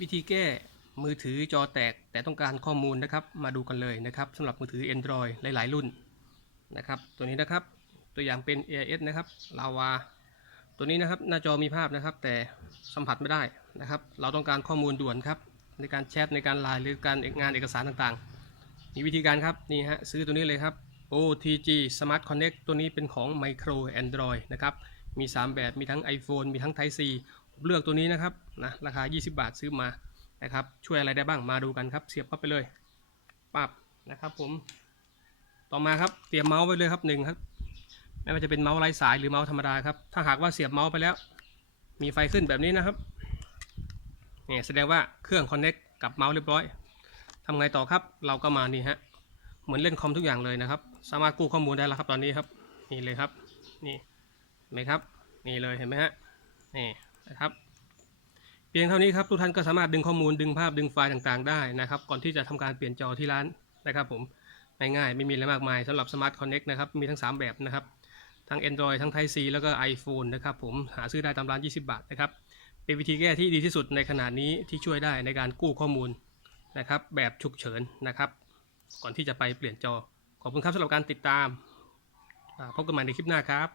วิธีแก้มือถือจอแตกแต่ต้องการข้อมูลนะครับ มาดูกันเลยนะครับสำหรับมือถือ Android หลาย ๆ รุ่นนะครับ ตัวนี้นะครับตัวอย่างเป็น AIS นะครับลาวาตัวนี้นะครับหน้าจอมีภาพนะครับ แต่สัมผัสไม่ได้นะครับ เราต้องการข้อมูลด่วนครับ ในการแชทในการไลน์หรือการงานเอกสารต่างๆ มีวิธีการครับนี่ฮะซื้อตัวนี้เลยครับ OTG Smart Connect ตัวนี้เป็นของ Micro Android นะครับ มี 3 แบบ มีทั้ง iPhone มีทั้ง Type C เลือกตัวนี้นะครับนะราคา 20 บาทซื้อมานะครับ ช่วยอะไรได้บ้างมาดูกันครับ เสียบเข้าไปเลยปับนะครับผมต่อมาครับเตรียมเมาส์ไว้เลยครับหนึ่งครับไม่ว่าจะเป็นเมาส์ไร้สายหรือเมาส์ธรรมดาครับถ้าหากว่าเสียบเมาส์ไปแล้ว มีไฟขึ้นแบบนี้นะครับเนี่ยแสดงว่าเครื่องคอนเน็กกับเมาส์เรียบร้อยทำไงต่อครับเราก็มานี่ฮะเหมือนเล่นคอมทุกอย่างเลยนะครับ สามารถกู้ข้อมูลได้แล้วครับตอนนี้ครับนี่เลยครับนี่เห็นไหมครับ นี่เลยเห็นไหมฮะนี่ นะครับ เพียงเท่านี้ครับทุกท่านก็สามารถดึงข้อมูลดึงภาพดึงไฟล์ต่างๆ ได้นะครับ ก่อนที่จะทำการเปลี่ยนจอที่ร้านนะครับ ผมง่ายๆไม่มีอะไรมากมายสำหรับ Smart Connect นะครับมีทั้ง 3 แบบนะครับทั้ง Android ทั้ง Type C แล้วก็ iPhone นะครับผมหาซื้อได้ตามร้าน 20 บาทนะครับเป็นวิธีแก้ที่ดีที่สุดในขณะนี้ที่ช่วยได้ในการกู้ข้อมูลนะครับแบบฉุกเฉินนะครับ ก่อนที่จะไปเปลี่ยนจอ ขอบคุณครับสำหรับการติดตามพบกันใหม่ในคลิปหน้าครับ